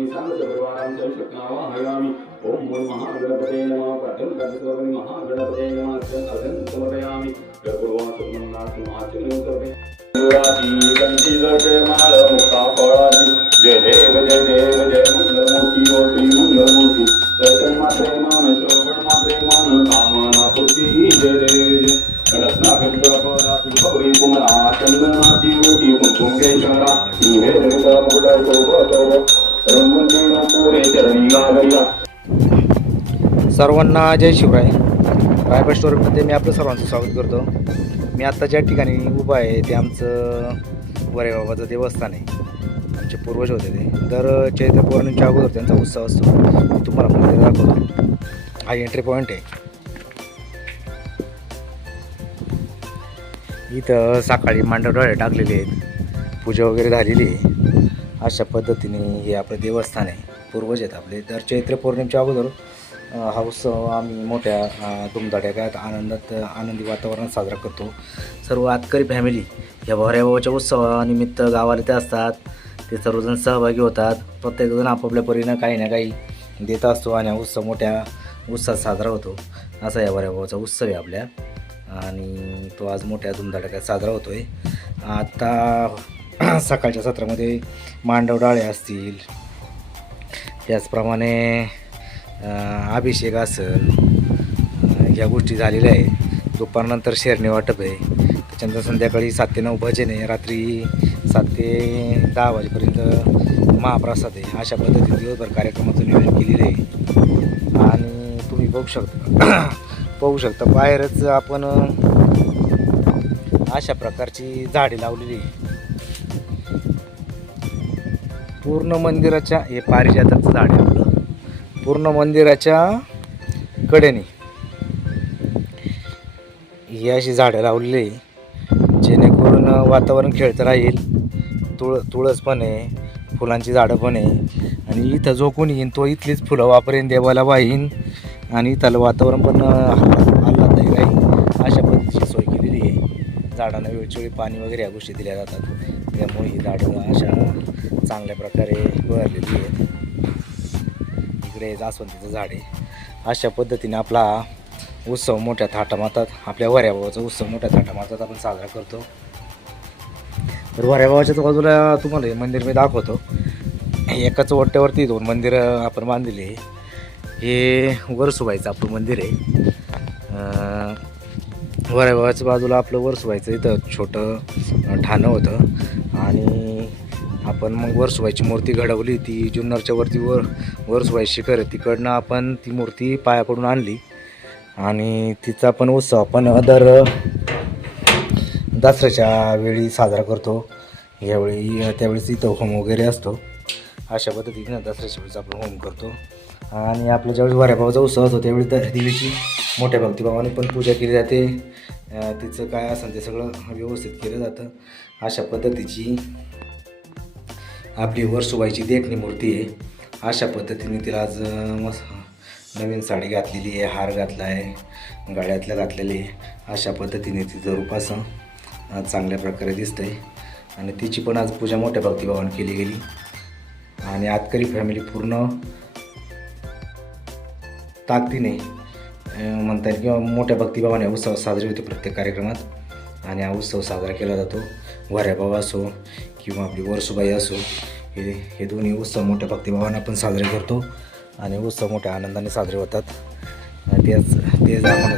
करोमि सर्वपरिवारां च शुक्नावाहयामि ओम मूल महागणपते नमः प्रथम गणपति महागणपते नमः अर्घं समर्पयामि गर्भवासुनन्दासुमाचनं सर्वे शिवरात्री कंठीजटे माळ मुक्ता फळाची जय देव जय देव जय मंगलमूर्ती ओ श्री मंगलमूर्ती दर्शन मात्रे मान श्रवण मात्रे मान कामना पूर्ती जय देव जय रत्नागंधपराती गौरी कुमरा चंदनाची मोठी कुंकुमेश्वरा निवेदित मुकुट शोभतो रंगून पुरे सर्वांना जय शिवराय. रायबा स्टोरमध्ये मी आपलं सर्वांचं स्वागत करतो. मी आत्ता ज्या ठिकाणी उभं आहे ते आमचं वरे बाबाचं देवस्थान आहे. आमचे पूर्वज होते ते. दर चैत्र पौर्णिमेच्या अगोदर त्यांचा उत्सव असतो. मी तुम्हाला मंदिर दाखवतो. हा एंट्री पॉईंट आहे. इथं सकाळी मांडवडोळे टाकलेले आहेत. पूजा वगैरे झालेली आहे. अशा पद्धतीने हे आपलं देवस्थान आहे. पूर्वज आहेत आपले. दर चैत्र पौर्णिमेच्या अगोदर हा उत्सव आम्ही मोठ्या अ, धुमधडाक्यात आनंदात आनंदी वातावरणात साजरा करतो. सर्व आतकरी फॅमिली या भोऱ्याबाबाच्या उत्सवानिमित्त गावाला ते असतात. ते सर्वजण सहभागी होतात. प्रत्येकजण आपापल्या परीनं काही ना काही देत असतो आणि हा उत्सव मोठ्या उत्साहात साजरा होतो. असा या भोऱ्याबाबाचा उत्सव आहे आपल्या. आणि तो आज मोठ्या धुमधडाक्यात साजरा होतो आहे आता सकाळच्या सत्रामध्ये मांडव डाळे असतील. त्याचप्रमाणे अभिषेक असेल या ह्या गोष्टी झालेल्या आहे दुपारनंतर शेरणी वाटप आहे. त्याच्यानंतर संध्याकाळी सात ते नऊ भजन आहे. रात्री सात ते दहा वाजेपर्यंत महाप्रसाद आहे. अशा पद्धतीने दिवसभर कार्यक्रमाचं नियोजन केलेलं आहे. आणि तुम्ही बघू शकता पाहू शकता बाहेरच आपण अशा प्रकारची झाडे लावलेली पूर्ण मंदिराच्या हे पारिजाताचं झाड आहे आपलं. पूर्ण मंदिराच्या कडेने. ही अशी झाडं लावलेली जेणेकरून वातावरण खेळतं राहील. तुळ तुळस पण आहे फुलांची झाडं पण आहे. आणि इथं जो कोणी येईन तो इथलीच फुलं वापरेन देवाला वाहीन. आणि इथलं वातावरण पण आल्हा- आल्हाददायक राहील अशा पद्धतीची सोय केलेली आहे झाडांना वेळचवेळी पाणी वगैरे या गोष्टी दिल्या जातात. त्यामुळे ही झाडं अशा चांगल्या प्रकारे वळलेली आहेत. इकडे जास्वंदीचं झाड आहे. अशा पद्धतीने आपला उत्सव मोठ्या थाटामातात आपल्या वऱ्याबाबाचा उत्सव मोठ्या थाटामातात आपण साजरा करतो. तर वऱ्याभावाच्या बाजूला तुम्हाला हे मंदिर मी दाखवतो. एकाच वट्ट्यावरती दोन मंदिरं आपण बांधलेली आहे. हे वरसुबाईचं आपलं मंदिर आहे. वऱ्याबाबाच्या बाजूला आपलं वरसुबाईचं इथं छोटं ठाणं होतं. आणि आपण मग वरसुबाईची मूर्ती घडवली ती जुन्नरच्या वरती वर वरसुबाई शिखर आहे. तिकडनं आपण ती मूर्ती पायाकडून आणली. आणि तिचा पण उत्सव आपण दर दसऱ्याच्या वेळी साजरा करतो. यावेळी त्यावेळेस इथं होम वगैरे असतो. अशा पद्धतीने दसऱ्याच्या वेळेस आपण होम करतो. आणि आपल्या ज्यावेळेस वऱ्याभावाचा उत्सव असतो त्यावेळी देवीची मोठ्या भक्तिभावाने पण पूजा केली जाते. तिचं काय असेल ते सगळं व्यवस्थित केलं जातं. अशा पद्धतीची आपली वरसुबाईची देखणी मूर्ती आहे. अशा पद्धतीने तिला आज मस्त नवीन साडी घातलेली आहे हार घातला आहे गाड्यातल्या घातलेली आहे. अशा पद्धतीने तिचं रूप चांगल्या प्रकारे दिसतं आहे आणि तिची पण आज पूजा मोठ्या भक्तिभावाने केली गेली. आणि आतकरी फॅमिली पूर्ण ताकदीने म्हणता येईल किंवा मोठ्या भक्तिभावाने उत्सव साजरे होते प्रत्येक कार्यक्रमात. आणि हा उत्सव साजरा केला जातो. वऱ्याबाबा असो किंवा आपली वरसुबाई असो हे हे दोन्ही उत्सव मोठ्या भक्तिभावाने आपण साजरे करतो. आणि उत्सव मोठ्या आनंदाने साजरे होतात. आणि तेच तेच आपण